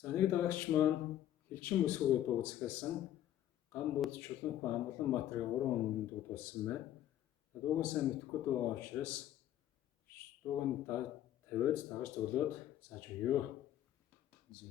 За нэг дагагч маань Хэлчин бүсгүйгээ дуу захиалсан Гам бод Чулуунхан Амгаланбаатарын 3 дуу болсон байна. Дууг нь сайн мэдэхгүй байгаа учраас дууг нь тавиад дагаж төглөөд зааж өгье. Зэ.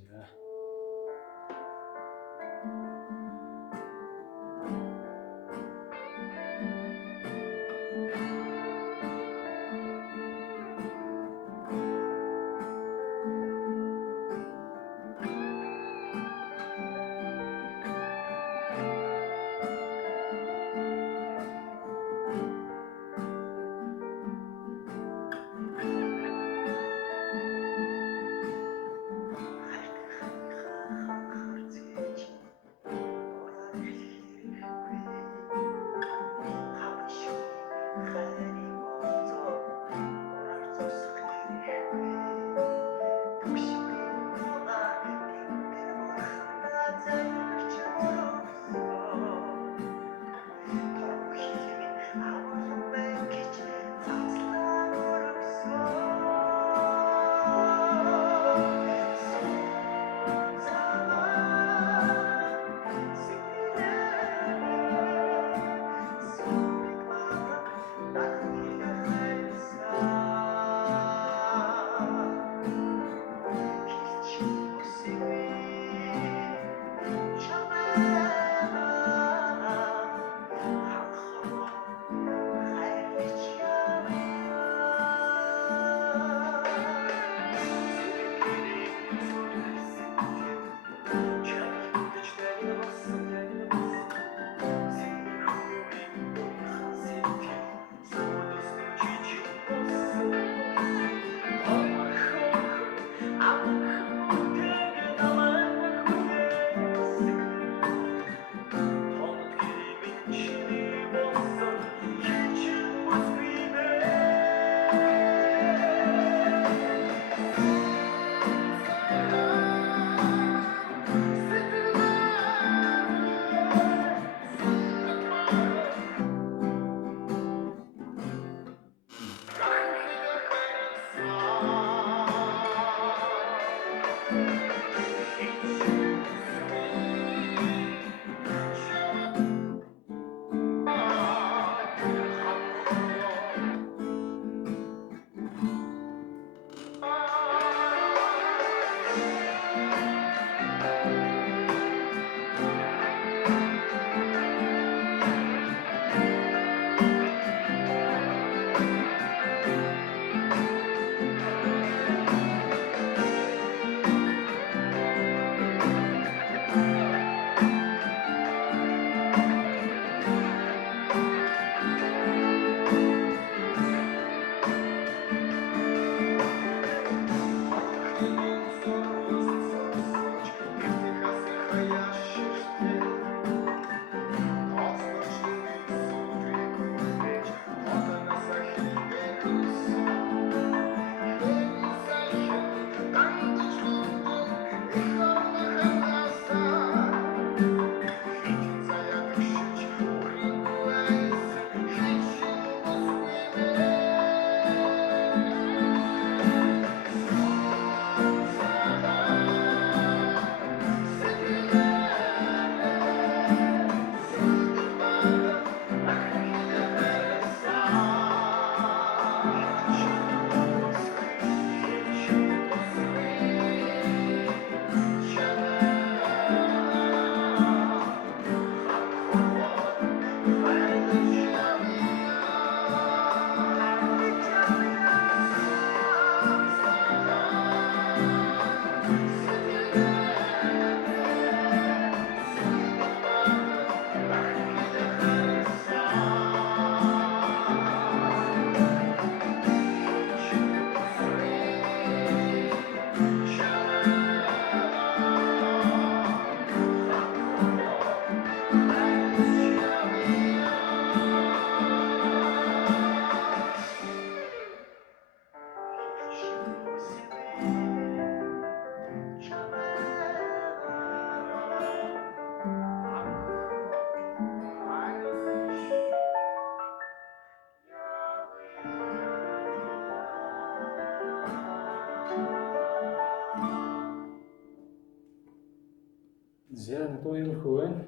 За 또 иймэрхүү байна.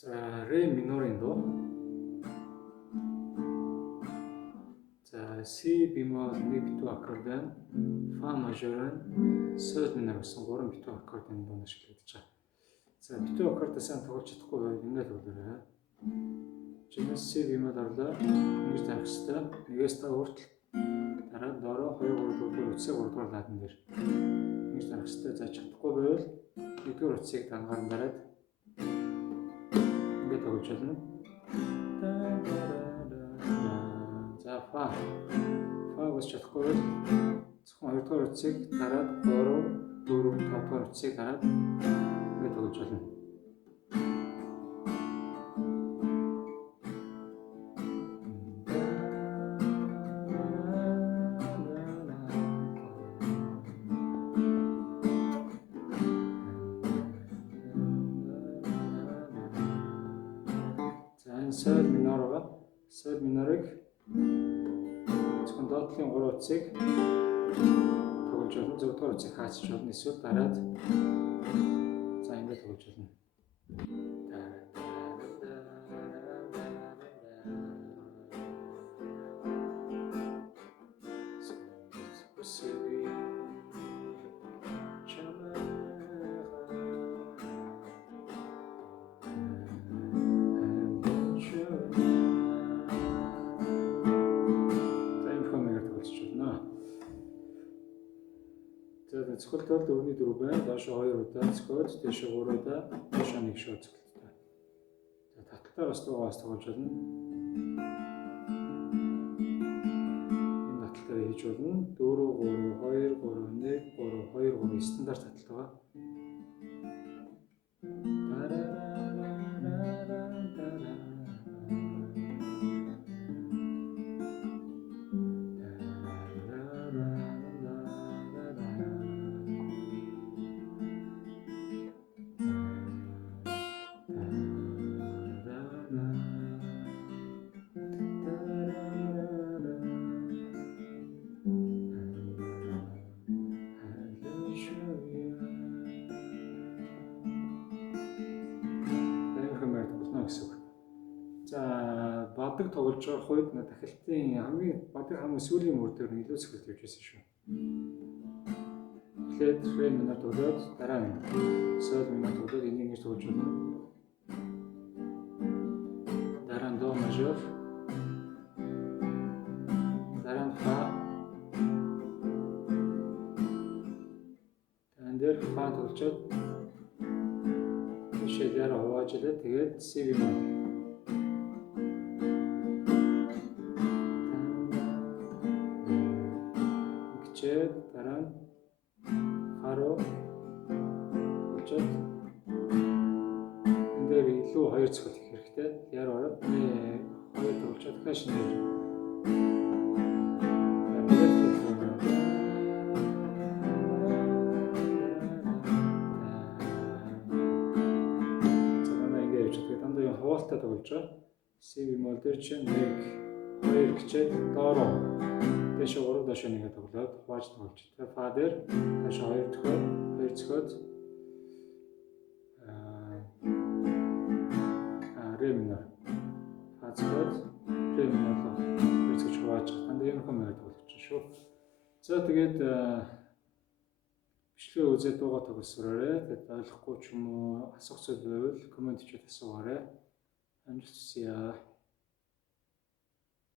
За ре минорын дуу. За си бемол 1 битүү аккорд байна. Фа мажор байна. Соль минор гэсэн 3 битүү аккордын дуу ашиглагдаж байгаа. За битүү аккордыг сайн тоглож чадахгүй байвал ингээд тоглоорой. Жинэс си бемол орлоо. Ингэж тавих хэрэгтэй. 1-ээс 5 хүртэл дараа доороо 2 3 4 утсыг 3 дугаар ладан дээр ингэж тавих хэрэгтэй. За чадахгүй байвал 1-р утсыг дангаар дараад ингээд тоглож болно. За фагс чадахгүй бол зөвхөн 2-р утсыг дараад 3 4 5-р утсыг дараад ингээд тоглож болно. Соль минор байгаа. Соль минорыг зөвхөн доотлын 3 утсыг тоглож болно. 6-р утсыг хаацж болно. Эсвэл дараад за ингээд тоглож болно. Зөвхөлтөл 4-4 байна. Доошоо 2 удаа зөвхөд, дэшээ 3 удаа, доошоо 1 шууд зөвхөлттэй. За таталтаа бас дуугаас тоглож болно. Энэ таталтаа хийж болно. 4 3 2 3 1 3 2 3 стандарт таталт байгаа. За бадаг тоглож байгаа үед дахилтын хамгийн бадаг хамгийн сүүлийн мөр дээр илүү зөвхөлт явж байсан шүү. Эхлээд ре минор тоглоод дараа нь соль минор тоглоод энийг ингэж тоглож байна. Дараа нь до мажор. Дараа нь фа. Тэн дээр фа тоглоод шийдээр хуваажлаа. Тэгээд си бемол. Дараа нь фаро болчиход энэ дээр илүү 2 зөвхөлт хийх хэрэгтэй. Яар ороод 2 болчиход дахиад шинээр хуваалтаа тоглож байгаа. Си бемол дээр чинь 1 2 гэчээд доороо дэшээ 3 доошоо 1-гээ тоглоод хувааж тоглож. Тэгээ фа дээр доошоо 2 зөвхөд ре минор фа зөвхөд ре минор гэж хувааж танд юм хэмээн тоглож шүү. За тэгээд бичлэгээ үзээд дуугаа тоглосоорой. Тэгээд ойлгохгүй ч юм уу асуух зүйл байвал коммент хийгээд асуугаарай. Амжилт хүсье.